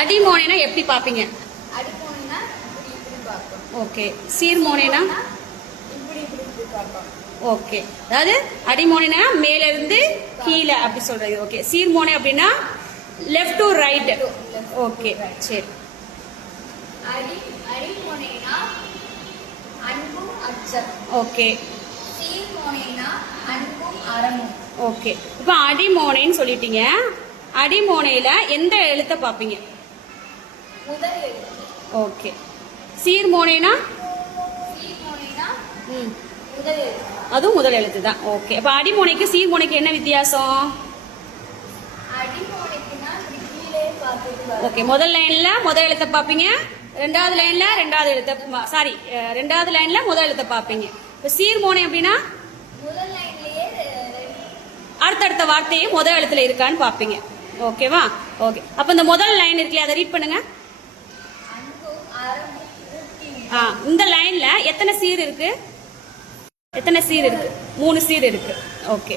அடிமோனைனா எப்படி பாப்பீங்க? அடிமோனைனா இப்படி இப்படி பார்ப்போம். ஓகே. சீர்மோனைனா இப்படி இப்படி இப்படி பார்ப்போம். ஓகே. அதாவது அடிமோனைனா மேல இருந்து கீழே அப்படி சொல்றது. ஓகே. சீர்மோனை அப்படின்னா லெஃப்ட் டு ரைட். ஓகே சரி. அடிமோனைனா அன்பும் அச்சம். ஓகே. சீர்மோனைனா அன்பும் அறமும். ஓகே. இப்போ அடிமோனைன்னு சொல்லிட்டீங்க. அடிமோனையில எந்த எழுத்தை பாப்பீங்க? முதல் எழுத்து. ஓகே. சீர்மோனைனா? சீர்மோனைனா முதல் எழுத்து. அதுவும் முதல் எழுத்து தான். ஓகே. அப்ப அடிமோனைக்கு சீர்மோனைக்கு என்ன வித்தியாசம்? அடிமோனைக்குனா கீழே பார்த்துட்டு. ஓகே. முதல் லைன்ல முதல் எழுத்தை பாப்பீங்க, ரெண்டாவது லைன்ல ரெண்டாவது எழுத்தை, சாரி ரெண்டாவது லைன்ல முதல் எழுத்தை பாப்பீங்க. இப்ப சீர்மோனை அப்படின்னா முதல் லைன்லயே அடுத்தடுத்த வார்த்தையே முதல் எழுத்துல இருக்கான்னு பாப்பீங்க. ஓகேவா? ஓகே. அப்ப இந்த முதல் லைன் இருக்குல்ல, அதை ரீட் பண்ணுங்க. இந்த லைன்ல எத்தனை சீர் இருக்கு? எத்தனை சீர் இருக்கு? 3 சீர் இருக்கு. ஓகே.